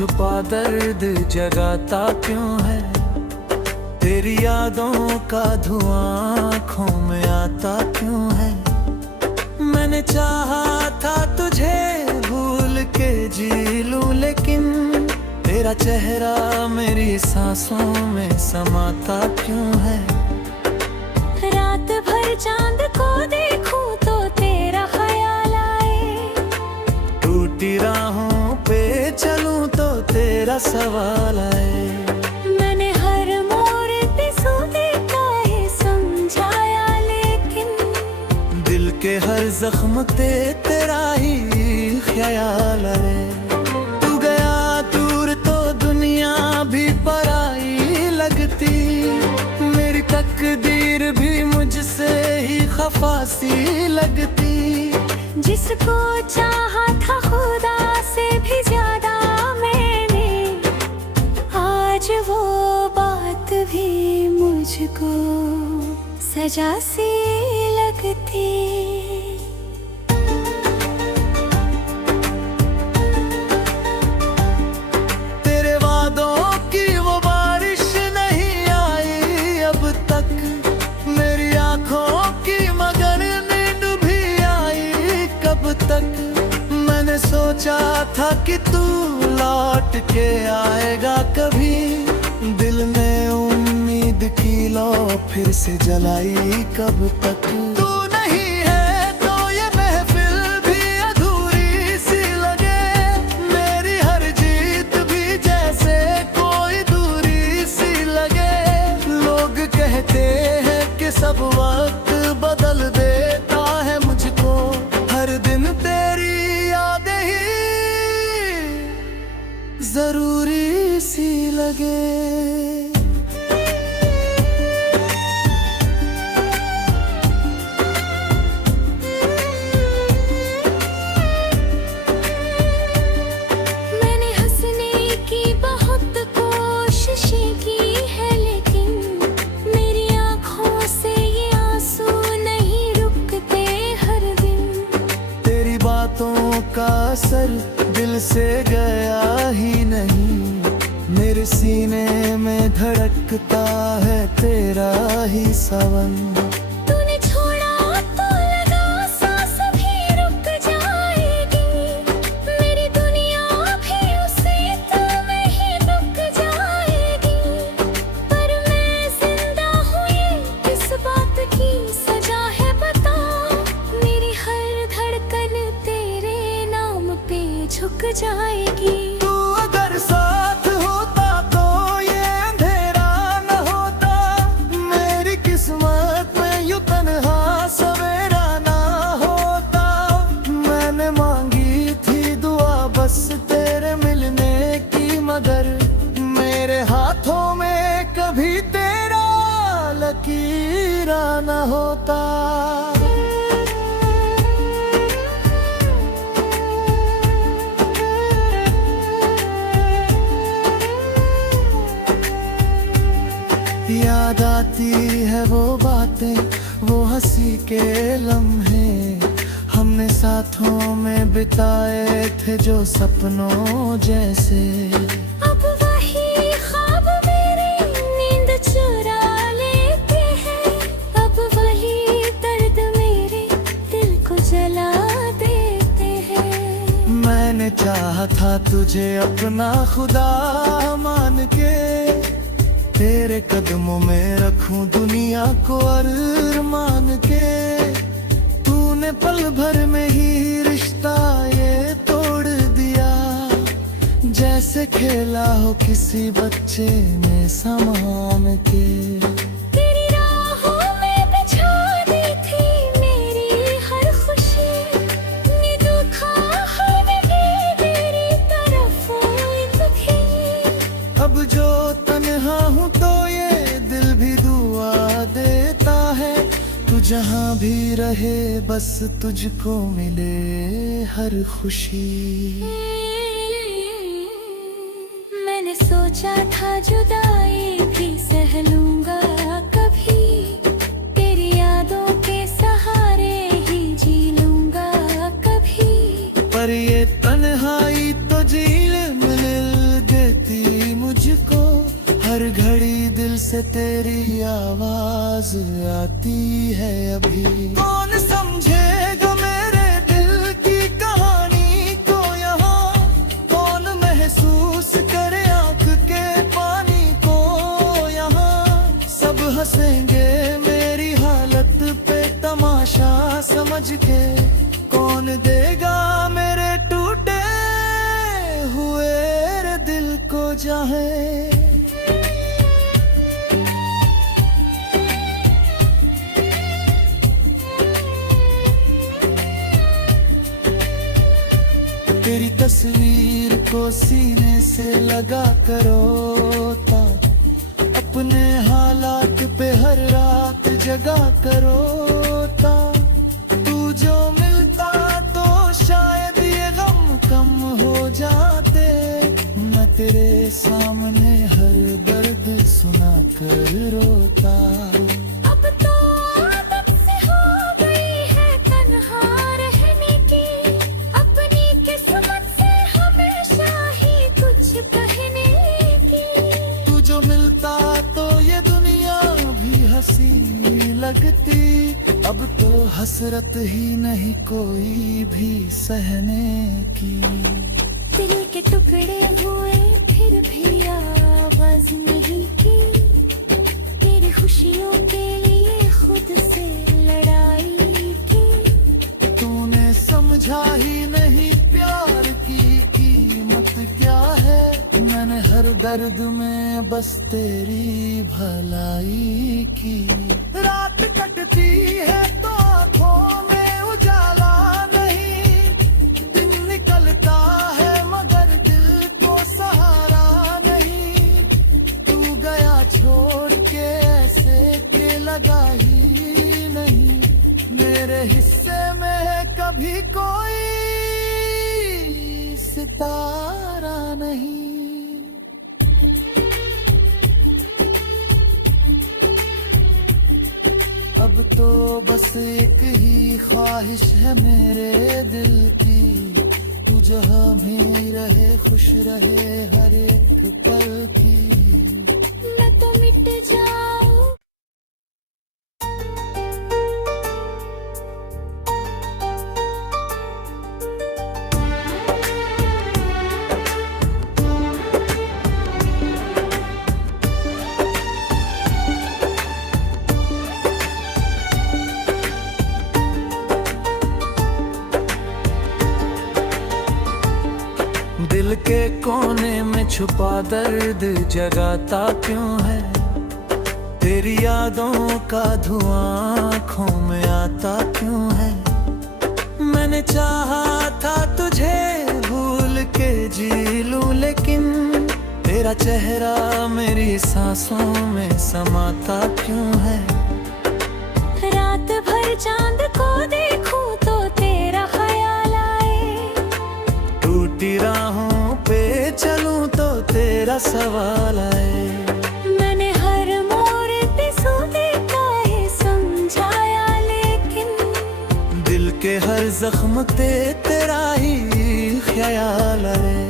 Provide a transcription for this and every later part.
छुपा दर्द जगाता क्यों है? तेरी यादों का धुआं आँखों में आता क्यों है? मैंने चाहा था तुझे भूल के जी लूं, लेकिन तेरा चेहरा मेरी सांसों में समाता क्यों है? रात भर चांद को देखूं तो तेरा ख्याल आए, टूटी राहों पे चलूं तो तेरा सवाल आए। मैंने हर मोड़ पे सोते का ही समझाया, लेकिन दिल के हर जख्म पे तेरा ही ख्याल आए। तू गया दूर तो दुनिया भी पराई लगती, मेरी तकदीर भी मुझसे ही खफा सी लगती। जिसको चाहा था खुदा से भी ज्यादा मैंने, आज वो बात भी मुझको सजा सी लगती। तेरे वादों की वो बारिश नहीं आई अब तक, मेरी आंखों की मगर नींद भी आई कब तक? मैंने सोचा था कि तू लौट के आएगा कभी, दिल ने उम्मीद की लो फिर से जलाई कब तक? तू नहीं है तो ये महफिल भी अधूरी सी लगे, मेरी हर जीत भी जैसे कोई दूरी सी लगे। लोग कहते हैं कि सब वक्त बदल देता है मुझको, हर दिन तेरी यादें ही जरूरी सी लगे। मैंने हंसने की बहुत कोशिशें की है, लेकिन मेरी आँखों से ये आंसू नहीं रुकते हर दिन। तेरी बातों का असर दिल से गया ही नहीं, मेरे सीने में धड़कता है तेरा ही सावन। तूने छोड़ा तो लगा सांस भी रुक जाएगी, मेरी दुनिया भी उसी में ही रुक जाएगी। पर मैं जिंदा हूँ ये किस बात की सजा है बता, मेरी हर धड़कन तेरे नाम पे झुक जाएगी। तू अगर साथ होता तो ये अंधेरा न होता, मेरी किस्मत में यूं तन्हा सवेरा ना होता। मैंने मांगी थी दुआ बस तेरे मिलने की, मगर मेरे हाथों में कभी तेरा लकीरा न होता। याद आती है वो बातें, वो हंसी के लम्हे, हमने साथों में बिताए थे जो सपनों जैसे। अब वही ख्वाब मेरी नींद चुरा लेते हैं, अब वही दर्द मेरे दिल को जला देते हैं। मैंने चाहा था तुझे अपना खुदा मान के, तेरे कदमों में रखूं दुनिया को अरमान के। तूने पल भर में ही रिश्ता ये तोड़ दिया, जैसे खेला हो किसी बच्चे ने सामान के। तेरी राहों में बिछा दी थी मेरी हर खुशी, ये दुखा हर में तेरी तरफ दुखी। अब जो तन्हा हूँ तो ये दिल भी दुआ देता है, तू जहाँ भी रहे बस तुझको मिले हर खुशी। मैंने सोचा था जुदाई भी सह लूंगा कभी, तेरी यादों के सहारे ही जी लूंगा कभी। पर ये तन्हाई तो झील मिल तेरी आवाज आती है अभी। कौन समझेगा मेरे दिल की कहानी को यहाँ, कौन महसूस करे आंख के पानी को यहाँ। सब हंसेंगे मेरी हालत पे तमाशा समझ के, कौन देगा मेरे टूटे हुए दिल को जहाँ। तेरी तस्वीर को सीने से लगा करोता, अपने हालात पे हर रात जगा करोता। तू जो मिलता तो शायद ये गम कम हो जाते। मैं तेरे सामने हर दर्द सुना कर रोता। अब तो आदत से हो गई है तन्हा रहने की, अपनी किस्मत से हमेशा ही कुछ कहने की। तू जो मिलता तो ये दुनिया भी हंसी लगती। अब तो हसरत ही नहीं कोई भी सहने की। दिल के टुकड़े हुए फिर भी आवाज नहीं की, तेरी खुशियों के लिए खुद से लड़ाई की। तूने समझा ही नहीं प्यार की कीमत क्या है। मैंने हर दर्द में बस तेरी भलाई की। रात कटती है तो आँखों में उजाला नहीं, दिन निकलता है मगर दिल को सहारा नहीं। तू गया छोड़ के ऐसे के लगा ही नहीं, मेरे हिस्से में कभी कोई सितारा नहीं। अब तो बस एक ही ख्वाहिश है मेरे दिल की, तू जहाँ भी रहे खुश रहे हर एक पल की। मैं तो मिट जाऊं दिल के कोने में छुपा दर्द जगाता क्यों है। तेरी यादों का धुआं आँखों में आता क्यों है। मैंने चाहा था तुझे भूल के जी लूं, लेकिन तेरा चेहरा मेरी सांसों में समाता क्यों है। रात भर चांद को देखूं तो तेरा ख्याल आए, टूटी राहों पे चलूं तो तेरा सवाल आए। मैंने हर मोड़ पे सोते का है समझाया, लेकिन दिल के हर जख्म पे तेरा ही ख्याल आए।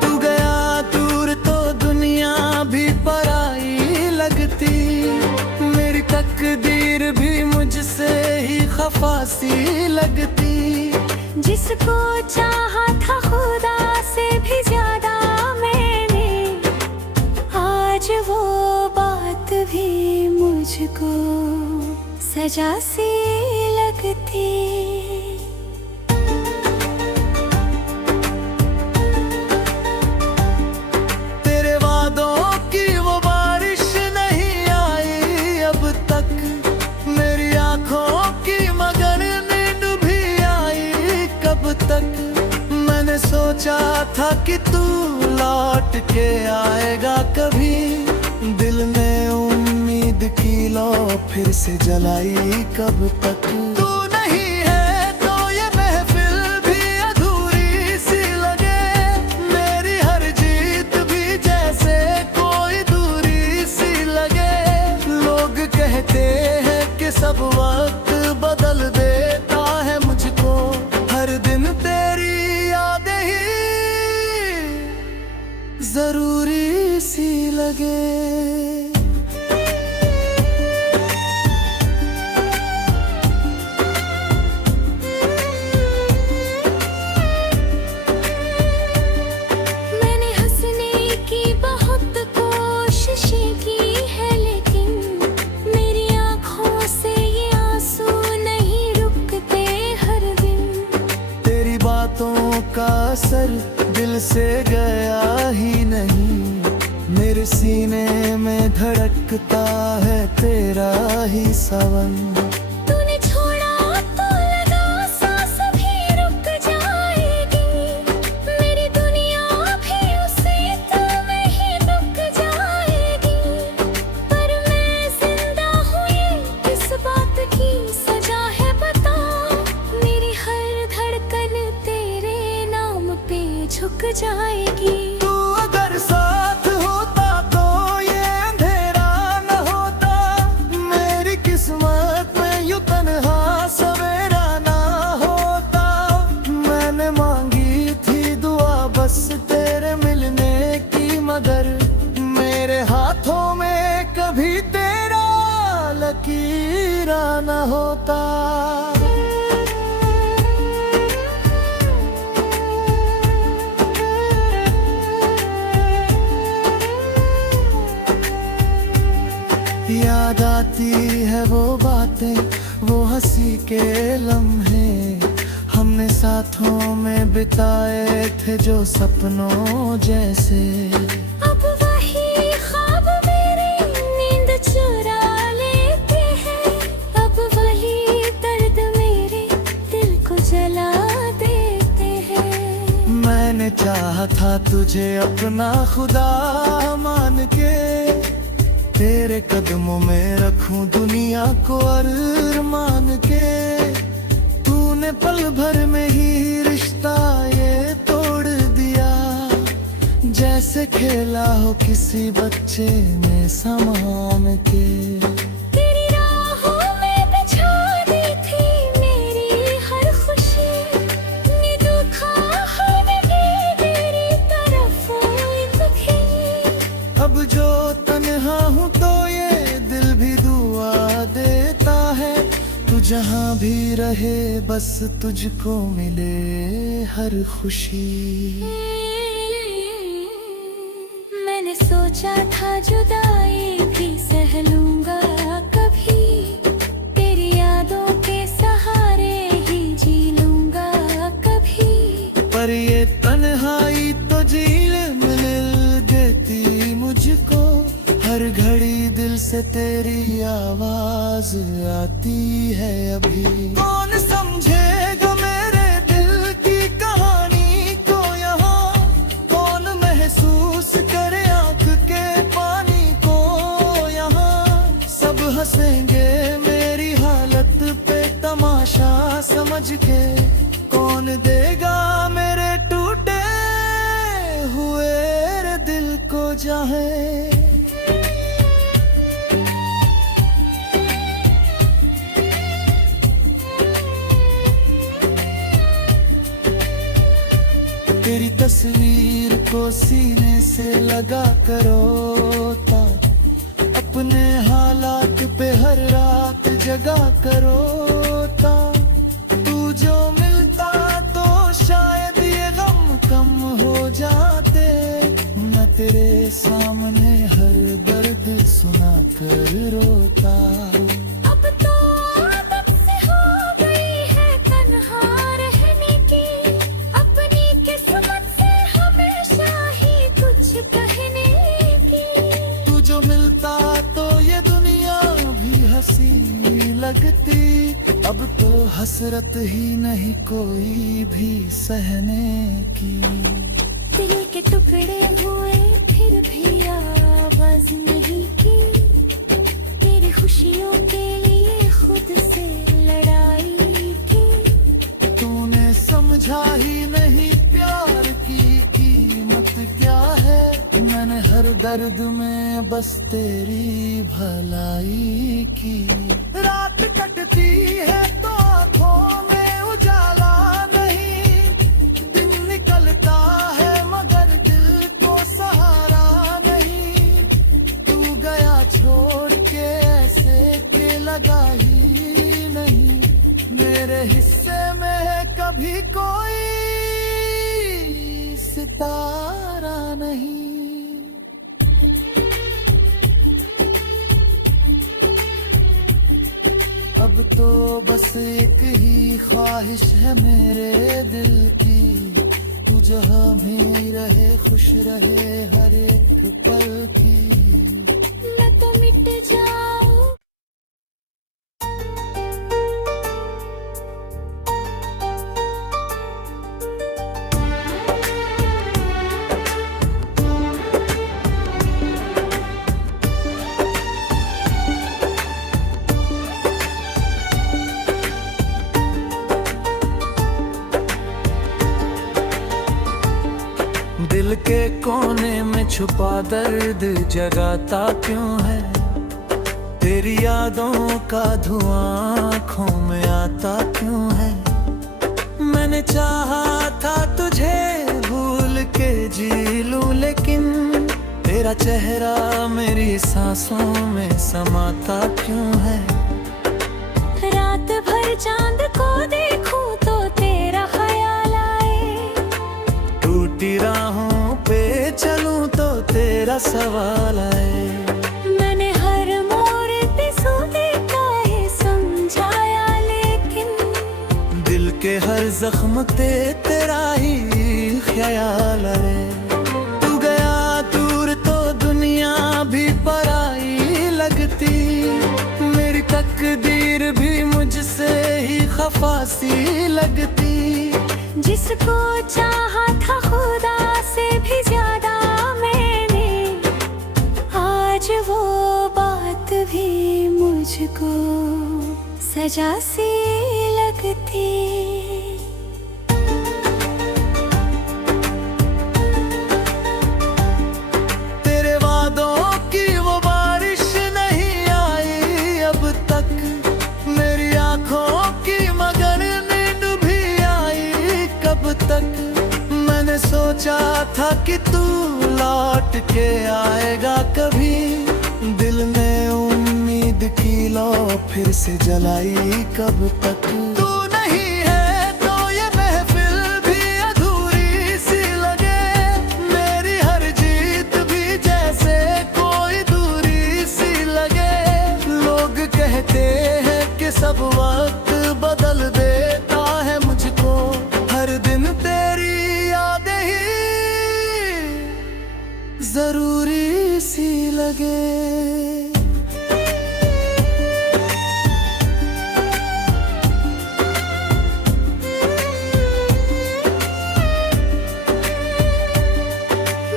तू गया दूर तो दुनिया भी पराई लगती, मेरी तकदीर भी मुझसे ही खफा सी लगती। जिसको चाहा था खुदा से भी ज्यादा मैंने, आज वो बात भी मुझको सजा सी लगती। तेरे वादों की वो बारिश नहीं आई अब तक, मेरी आंखों की मगर नींद भी आई कब तक। मैंने सोचा था कि तू लौट के आएगा कभी, दिल ने उम्मीद की लो फिर से जलाई कब तक। तू नहीं है तो ये महफिल भी अधूरी सी लगे, मेरी हर जीत भी जैसे कोई दूरी सी लगे। लोग कहते हैं कि सब वक्त बदल देता है मुझको, हर दिन तेरी यादें ही जरूरी सी लगे। से गया ही नहीं। मेरे सीने में धड़कता है तेरा ही सावन। तूने छोड़ा तो लगा सांस भी रुक जाएगी। मेरी दुनिया भी उसी में ही रुक जाएगी। पर मैं जिंदा हूँ ये किस बात की सजा है बता। मेरी हर धड़कन तेरे नाम पे झुक जाएगी। तू अगर साथ होता तो ये अंधेरा न होता। मेरी किस्मत में यूं तन्हा सवेरा ना होता। मैंने मांगी थी दुआ बस तेरे मिलने की, मगर मेरे हाथों में कभी तेरा लकीरा न होता। याद आती है वो बातें, वो हंसी के लम्हे हमने साथों में बिताए थे जो सपनों जैसे। अब वही ख्वाब मेरी नींद चुरा लेते हैं। अब वही दर्द मेरे दिल को जला देते हैं। मैंने चाहा था तुझे अपना खुदा मान के, तेरे कदमों में रखूं दुनिया को अरमान के। तूने पल भर में ही रिश्ता ये तोड़ दिया, जैसे खेला हो किसी बच्चे ने सामान के। तेरी राहों में बिछा दी थी मेरी हर खुशी। ये दुखा हर में तेरी तरफ दुखी। अब जो तन्हा हूँ तो ये दिल भी दुआ देता है। तू जहाँ भी रहे बस तुझको मिले हर खुशी। मैंने सोचा था जुदाई भी सह लूंगा कभी। तेरी यादों के सहारे ही जी लूंगा कभी। पर ये तन्हाई तो झील मिल देती मुझको। हर घड़ी दिल से तेरी आवाज आती है अभी। कौन समझेगा मेरे दिल की कहानी को यहाँ। कौन महसूस करे आँख के पानी को यहाँ। सब हंसेंगे मेरी हालत पे तमाशा समझ के। कौन देगा मेरे टूटे हुए दिल को जाहे। तेरी तस्वीर को सीने से लगा करोता। अपने हालात पे हर रात जगा करोता। तू जो मिलता तो शायद ये गम कम हो जाते। मैं तेरे सामने हर दर्द सुना कर रोता। अब तो आदत से हो गई है तन्हा रहने की। अपनी किस्मत से हमेशा ही कुछ कहने की। तू जो मिलता तो ये दुनिया भी हंसी लगती। अब तो हसरत ही नहीं कोई भी सहने की। दिल के टुकड़े हुए फिर भी आवाज नहीं की। तेरी खुशियों के लिए खुद से लड़ाई की। तूने समझा ही नहीं प्यार की कीमत क्या है। मैंने हर दर्द में बस तेरी भलाई की। रात कटती है तो आँखों में उजाला नहीं। दिन निकलता है मगर दिल को सहारा नहीं। तू गया छोड़ के ऐसे के लगा ही नहीं। मेरे हिस्से में है कभी कोई सितारा नहीं। अब तो बस एक ही ख्वाहिश है मेरे दिल की। तू जो हमें रहे, खुश रहे हर एक पल की। मैं तो मिट जाऊं। दिल के कोने में छुपा दर्द जगाता क्यों है? तेरी यादों का धुआं आँखों में आता क्यों है? मैंने चाहा था तुझे भूल के जी लूं, लेकिन तेरा चेहरा मेरी सांसों में समाता क्यों है? रात भर चांद को देखूं तो तेरा ख्याल आए, टूटी राहों पे चलूं तो तेरा सवाल आए। मैंने हर मोड़ पे सोते का ये समझाया, लेकिन दिल के हर जख्म पे तेरा ही ख्याल आए। तू गया दूर तो दुनिया भी पराई लगती, मेरी तकदीर भी मुझसे ही खफा सी लगती। जिसको चाहा था खुदा से भी ज्यादा मैंने, आज वो बात भी मुझको सजा सी लगती। तेरे वादों की वो बारिश नहीं आई अब तक, मेरी आंखों की मगर नींद भी आई कब तक? मैंने सोचा था कि तू लौट के आएगा कभी, दिल ने उम्मीद की लो फिर से जलाई कब तक? तू नहीं है तो ये महफिल भी अधूरी सी लगे, मेरी हर जीत भी जैसे कोई दूरी सी लगे। लोग कहते हैं कि सब वक्त बदल देता है मुझको, हर दिन तेरी यादें ही जरूरी सी लगे।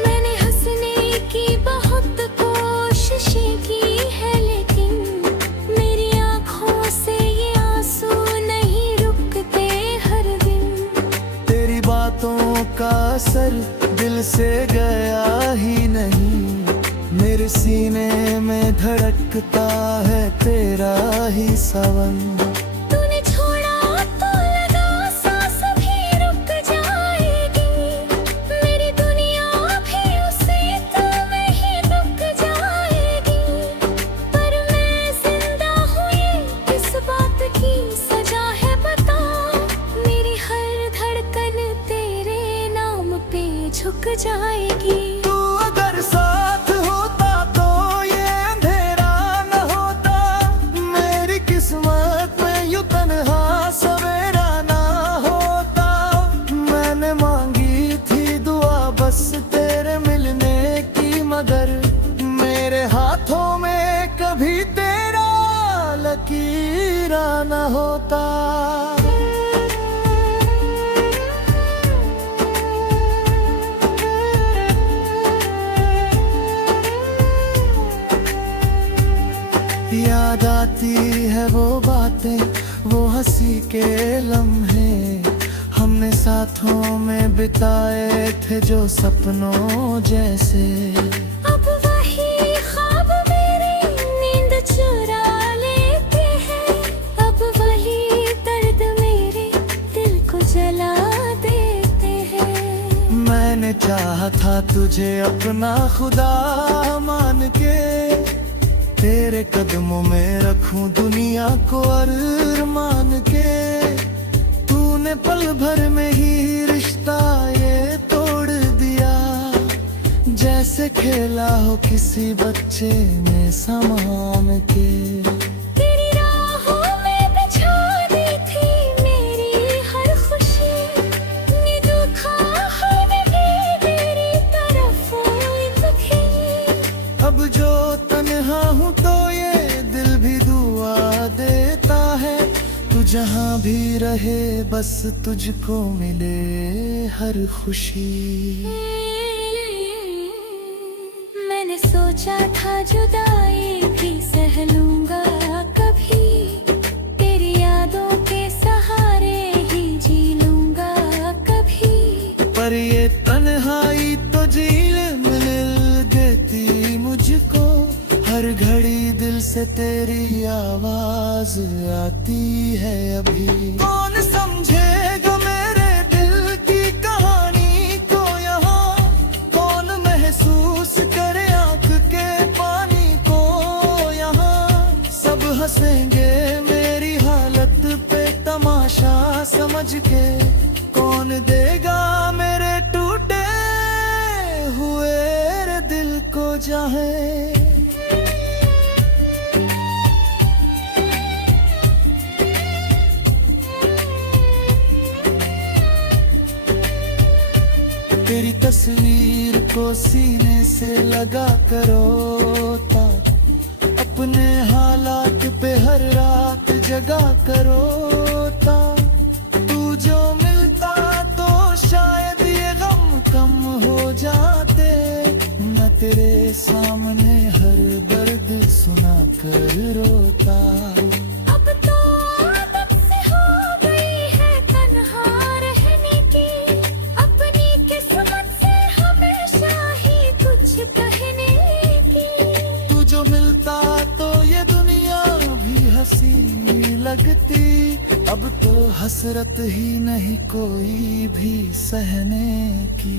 मैंने हंसने की बहुत कोशिशें की है, लेकिन मेरी आंखों से ये आंसू नहीं रुकते हर दिन। तेरी बातों का असर दिल से गया ही नहीं, मेरे सीने में धड़कता है तेरा ही सावन। तूने छोड़ा तो लगा सांस भी रुक जाएगी, मेरी दुनिया भी उसी में ही रुक जाएगी। पर मैं जिंदा हूँ ये किस बात की सजा है बता, मेरी हर धड़कन तेरे नाम पे झुक जाएगी। तू अगर साथ होता तो ये अंधेरा न होता, मेरी किस्मत में यूं तन्हा सवेरा ना होता। मैंने मांगी थी दुआ बस तेरे मिलने की, मगर मेरे हाथों में कभी तेरा लकीरा न होता। याद आती है वो बातें, वो हंसी के लम्हे, हमने साथों में बिताए थे जो सपनों जैसे। अब वही ख्वाब मेरी नींद चुरा लेते हैं, अब वही दर्द मेरे दिल को जला देते हैं। मैंने चाहा था तुझे अपना खुदा मान के, तेरे कदमों में रखूं दुनिया को अरमान के। तूने पल भर में ही रिश्ता ये तोड़ दिया, जैसे खेला हो किसी बच्चे ने सामान के। तेरी राहों में बिछा दी थी मेरी हर खुशी, ये दुखा है जहाँ भी रहे बस तुझको मिले हर खुशी। मैंने सोचा था जुदाई भी सह लूंगा कभी, तेरी यादों के सहारे ही जी लूंगा कभी। पर ये तन्हाई तो झील मिल देती मुझको, हर घड़ी दिल से तेरी आवाज आती है अभी। कौन समझेगा मेरे दिल की कहानी को यहाँ, कौन महसूस करे आँख के पानी को यहाँ। सब हंसेंगे मेरी हालत पे तमाशा समझ के, कौन देगा मेरे टूटे हुए दिल को जाहे। तेरी तस्वीर को सीने से लगा करोता, अपने हालात पे हर रात जगा करोता। तू जो मिलता तो शायद ये गम कम हो जाते, मैं तेरे सामने हर दर्द सुना कर रोता। अब तो आदत से हो गई है तन्हा रहने की, अपनी किस्मत से हमेशा ही कुछ कहने की। तू जो मिलता तो ये दुनिया भी हंसी लगती, अब तो हसरत ही नहीं कोई भी सहने की।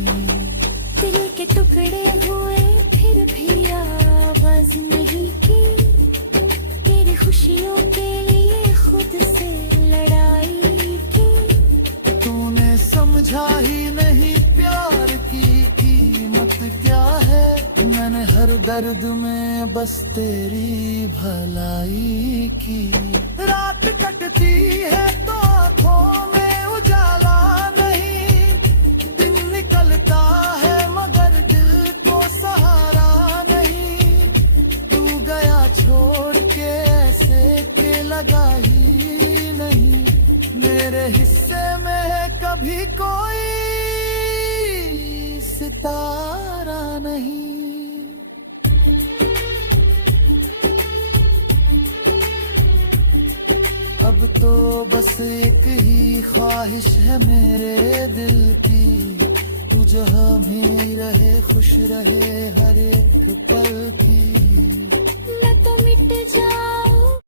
दिल के टुकड़े हुए फिर भी आवाज नहीं की, तेरी खुशियों के लिए खुद से लड़ाई की। तूने समझा ही नहीं प्यार की कीमत क्या है, मैंने हर दर्द में बस तेरी भलाई की। रात कटती है तो आँखों में उजाला नहीं, दिन निकलता है मगर दिल को सहारा नहीं। तू गया छोड़ के ऐसे के लगा ही नहीं, मेरे हिस्से में है कभी कोई सितारा नहीं। अब तो बस एक ही ख्वाहिश है मेरे दिल की, तू जहाँ भी रहे खुश रहे हर एक पल की।